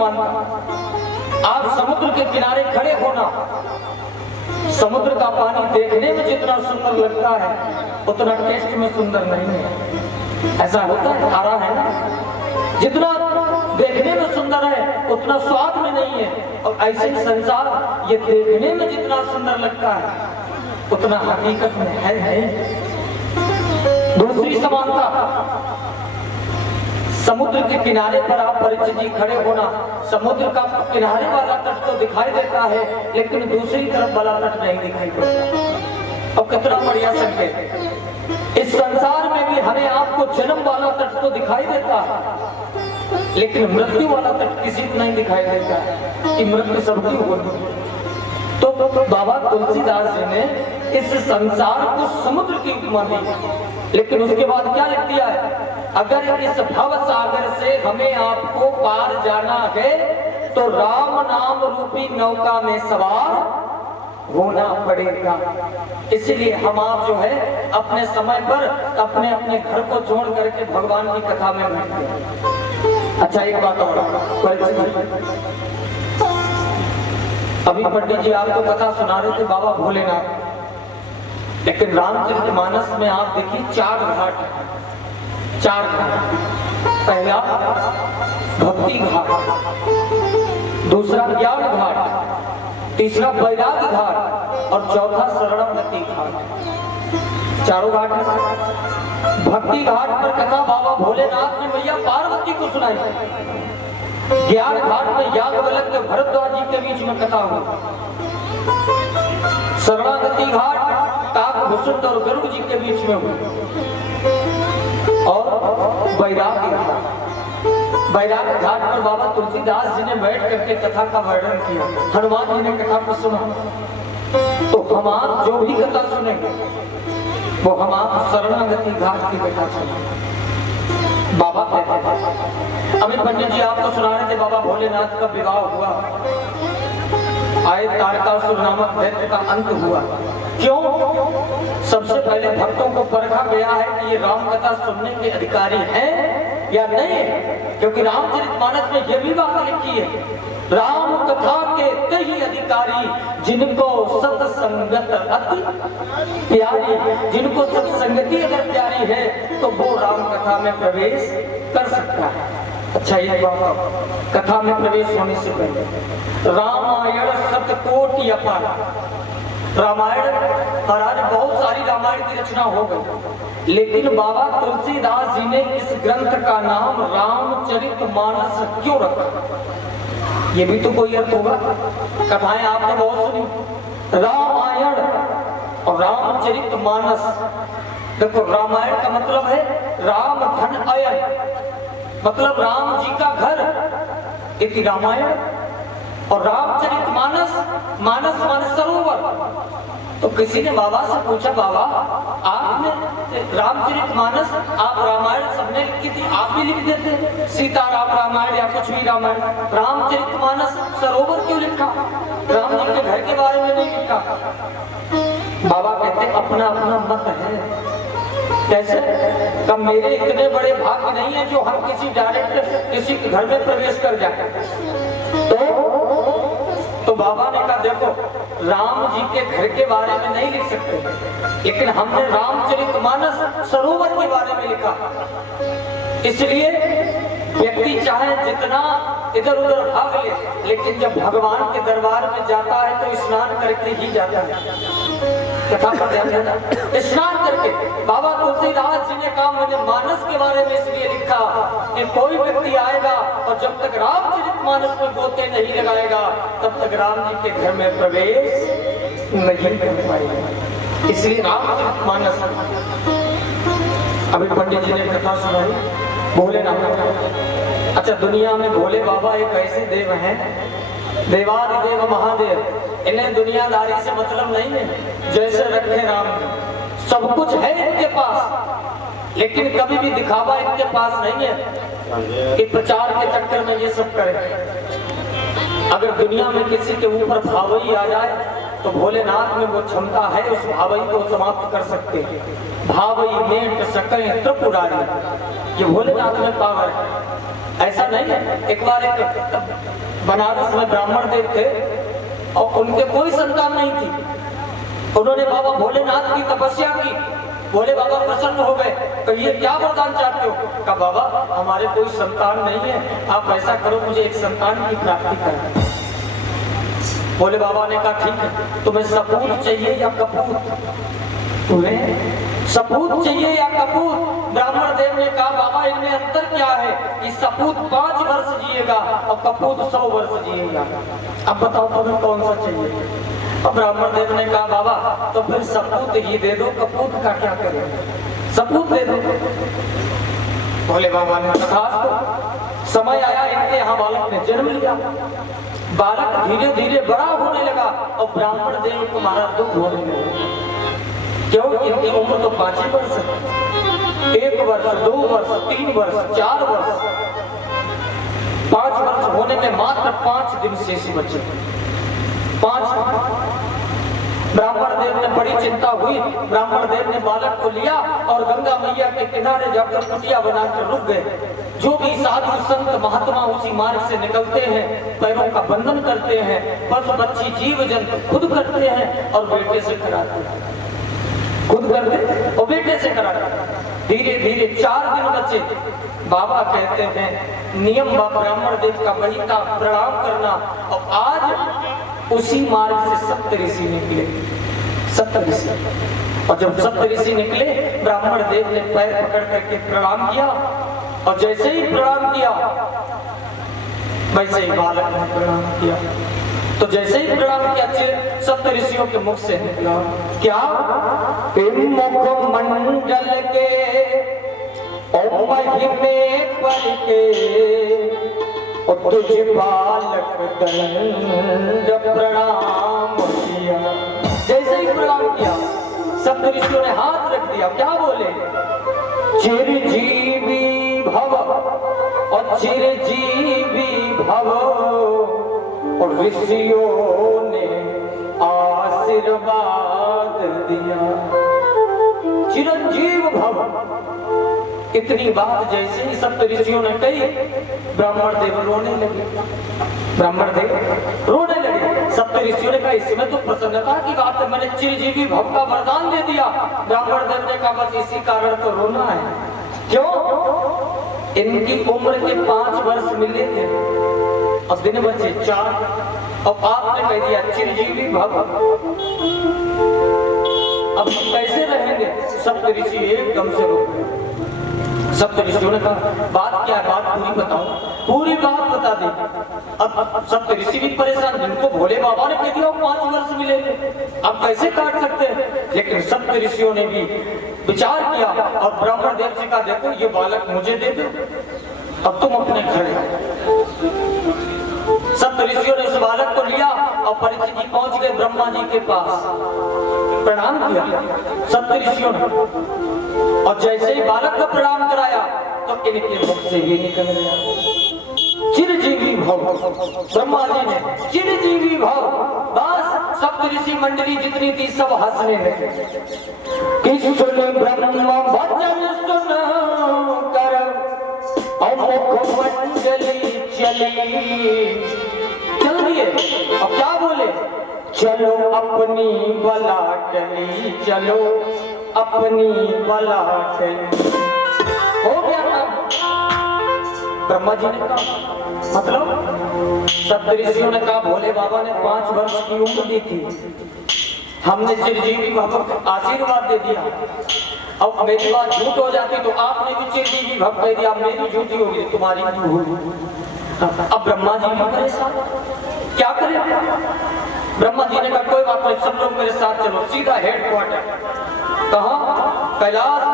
मानता। आप समुद्र के किनारे खड़े होना, समुद्र का पानी देखने में जितना सुंदर लगता है उतना टेस्ट में सुंदर नहीं है। ऐसा होता है, खारा है ना, जितना देखने में सुंदर है उतना स्वाद में नहीं है। और ऐसे ही संसार ये देखने में जितना सुंदर लगता है उतना हकीकत में है नहीं। दूसरी समानता, समुद्र के किनारे पर आप परीक्षित जी खड़े होना, समुद्र का किनारे वाला तट तो दिखाई देता है लेकिन दूसरी तरफ वाला तट नहीं दिखाई देता। और कितना बढ़िया संकेत, इस संसार में भी हमें आपको जन्म वाला तट तो दिखाई देता है लेकिन मृत्यु वाला तट किसी को नहीं दिखाई देता है कि मृत्यु सबकी होगी। तो बाबा तुलसीदास जी ने इस संसार को समुद्र की उपमा दी, लेकिन उसके बाद क्या लिख दिया है, अगर इस भव सागर से हमें आपको पार जाना है तो राम नाम रूपी नौका में सवार होना पड़ेगा। इसलिए हम आप जो है अपने समय पर अपने अपने घर को छोड़ करके भगवान की कथा में बैठते हैं। अच्छा एक बात और, अभी पंडित जी आपको कथा सुना रहे थे बाबा भोलेनाथ, लेकिन रामचरितमानस में आप देखिए 4 घाट, 4 घाट। पहला भक्ति घाट, दूसरा ज्ञान घाट, तीसरा वैराग्य घाट और चौथा शरणागति घाट। 4 घाट है। भक्ति घाट पर कथा बाबा भोलेनाथ ने मैया पार्वती को सुनाई। ज्ञान घाट में याज्ञवल्क्य के भरद्वाज जी के बीच में कथा हुई। शरणागति घाट काकभूषण और गरुड़ जी के बीच में हुई। और वैराग्य घाट पर बाबा तुलसीदास जी ने बैठ करके कथा का वर्णन किया। हनुमान जी ने कथा को सुना। तो हम आप जो भी कथा सुनेंगे वो हम आप शरणागति घाट की कथा सुनेंगे। बाबा कहते हैं, अमित पंडित जी आपको सुना रहे थे बाबा भोलेनाथ का विवाह हुआ, आए तारकासुर नामक दैत्य का अंत हुआ। क्यों? सबसे पहले भक्तों को परखा गया है कि ये राम कथा सुनने के अधिकारी हैं या नहीं है, क्योंकि रामचरितमानस में ये भी बात लिखी है, राम कथा के कई अधिकारी जिनको सत्संगत अति प्यारी, जिनको सत्संगति अगर प्यारी है तो वो राम कथा में प्रवेश कर सकता है। अच्छा एक बात, कथा में प्रवेश होने से पहले रामायण शतकोटि अपार, रामायण महाराज बहुत सारी रामायण की रचना हो गई, लेकिन बाबा तुलसीदास जी ने इस ग्रंथ का नाम रामचरितमानस क्यों रखा? ये भी तो कोई अर्थ होगा। कथाएं आपने बहुत सुनी, रामायण और रामचरितमानस। देखो रामायण का मतलब है राम धन अयन, मतलब राम जी का घर, इति रामायण। और रामचरितमानस, मानस मानस सरोवर। तो किसी ने बाबा से पूछा, बाबा आपने रामचरितमानस, आप रामायण सबने लिखी थी, आप भी लिख देते सीताराम रामायण या कुछ भी रामायण, रामचरितमानस सरोवर क्यों लिखा? राम जी के घर के बारे में नहीं लिखा। बाबा कहते अपना अपना मत है। कैसे? कब मेरे इतने बड़े भाग्य नहीं है जो हम किसी डायरेक्ट किसी के घर में प्रवेश कर जाए। तो बाबा ने कहा देखो राम जी के घर के बारे में नहीं लिख सकते, लेकिन हमने रामचरितमानस सरोवर के बारे में लिखा। इसलिए व्यक्ति चाहे जितना इधर उधर भाग ले, लेकिन जब भगवान के दरबार में जाता है तो स्नान करके ही जाता है। कथा पर स्नान करके बाबा तुलसीदास जी ने कहा मैंने मानस के बारे में इसलिए लिखा कि कोई व्यक्ति आएगा और जब तक रामचरितमानस में गोते नहीं लगाएगा तब तक राम जी के घर में प्रवेश नहीं कर पाएगा। इसलिए रामचरितमानस। अभी पंडित जी ने कथा सुनाई भोलेनाथ। अच्छा दुनिया में भोले बाबा एक ऐसे देव हैं, देवादिदेव महादेव, इन्हें दुनियादारी से मतलब नहीं है। जैसे रखे राम, सब कुछ है इनके पास, लेकिन कभी भी दिखावा इनके पास नहीं है कि प्रचार के चक्कर में ये सब करें। अगर दुनिया में किसी के ऊपर भावई आ जाए तो भोलेनाथ में वो क्षमता है उस भावई को समाप्त कर सकते हैं। भावई मेट सकें त्रिपुरारी, ये भोलेनाथ में पावर है। ऐसा नहीं है। एक बार एक बनारस में ब्राह्मण देव थे और उनके कोई संतान नहीं थी। उन्होंने बाबा भोलेनाथ की तपस्या की, बोले बाबा प्रसन्न हो गए, कहिए क्या वरदान चाहते हो? कहा बाबा हमारे कोई संतान नहीं है, आप ऐसा करो मुझे एक संतान की प्राप्ति करें। बोले बाबा ने कहा ठीक है, तुम्हें सपूत चाहिए या कपूत? तुम्हें सपूत चाहिए या कपूत? ब्राह्मण देव ने कहा बाबा इनमें अंतर क्या है? कि सपूत 5 वर्ष जिएगा और कपूत 100 वर्ष जिएगा। अब बताओ तुम्हें कौन सा चाहिए? अब ब्राह्मण देव ने कहा बाबा तो फिर सपूत ही दे दो, कपूत का क्या करें? सपूत दे दो। बोले बाबा ने तथास्तु। समय आया, इनके यहाँ बालक ने जन्म लिया। बालक धीरे धीरे बड़ा होने लगा और ब्राह्मण देव को महाराज दुख होने लगा। क्यों? इनकी उम्र तो 5 ही वर्ष है। 1 वर्ष, 2 वर्ष, 3 वर्ष, 4 वर्ष, 5 वर्ष होने में मात्र 5 दिन शेष बचे। 5। ब्राह्मण देव ने बड़ी चिंता हुई। ब्राह्मण देव ने बालक को लिया और गंगा मैया के किनारे जाकर कुटिया बनाकर रुक गए। जो भी साधु संत महात्मा उसी मार्ग से निकलते हैं, पैरों का बंधन करते हैं, पशु पक्षी जीव जंतु खुद करते हैं और बेटे से कराते हैं। खुद करते और बेटे से कराते। धीरे धीरे 4 दिन बचे। बाबा कहते हैं नियम ब्राह्मण देव का वही था, प्रणाम करना। और आज उसी मार्ग से सप्त ऋषि निकले। सप्त ऋषि, और जब सप्त ऋषि निकले ब्राह्मण देव ने पैर पकड़ करके प्रणाम किया और जैसे ही प्रणाम किया वैसे ही बालक ने प्रणाम किया। तो जैसे ही प्रणाम किया सप्त ऋषियों के मुख से निकला क्या? मुख मंडल के महिमे पढ़ के तुझ बालक दंड प्रणाम किया। जैसे ही प्रणाम किया सप्त ऋषियों ने हाथ रख दिया। क्या बोले? चिरजीवी भव और चिरजीवी भव। और ऋषियों ने आशीर्वाद दिया, चिरंजीव भव। इतनी बात जैसे ही सप्त ऋषियों ने कही ब्राह्मण देव रोने लगे। ब्राह्मण देव रोने लगे। सप्त ऋषियों ने कहा इसमें तो प्रसन्नता की बात है, मैंने चिरजीवी भव का वरदान दे दिया। ब्राह्मण देव ने कहा बस इसी कारण तो रोना है। क्यों? इनकी उम्र के 5 वर्ष मिले थे और दिन बचे 4 और आपने कह दिया चिरजीवी भव। अब कैसे रहेंगे? सप्त ऋषि एकदम से रुक गए। सप्त ऋषियों ने कहा बात क्या है? बात पूरी बताओ। पूरी बात बता दे। अब सप्त ऋषि भी परेशान, जिनको भोले बाबा ने कह दिया 5 वर्ष मिले थे, अब कैसे काट सकते हैं? लेकिन सप्त ऋषियों ने भी विचार किया और ब्राह्मण देव से कहा देखो ये बालक मुझे दे दो, अब तुम अपने घर जाओ। सप्त ऋषियों ने उस बालक को लिया और परीक्षित जी पहुंच गए ब्रह्मा जी के पास। प्रणाम किया सप्त ऋषियों ने और जैसे ही बालक को प्रणाम कराया तो इनके मुख से ये निकल गया चिरजीवी भव। ब्रह्मा जी ने चिरजीवी भव। बस सप्त ऋषि मंडली जितनी थी सब हंसने लगे कि सुन ब्रह्म भजन सुन कर मुख मंडली चली। चल दिए। अब क्या बोले? चलो अपनी बला टली, चलो अपनी बला टली। हो गया काम। ब्रह्मा जी ने कहा मतलब सप्त ऋषियों ने कहा भोले बाबा ने 5 वर्ष की उम्र दी थी, हमने चिरजीवी भव आशीर्वाद दे दिया। अब मेरी बात झूठ हो जाती तो आपने भी चिरजीवी भव कह दिया, मेरी झूठी होगी तुम्हारी भी होगी। अब ब्रह्मा जी भी परेशान, क्या करें? ब्रह्मा जी ने कहा कोई बात नहीं, सब लोग मेरे साथ चलो, सीधा हेडक्वार्टर। कहाँ? कैलाश।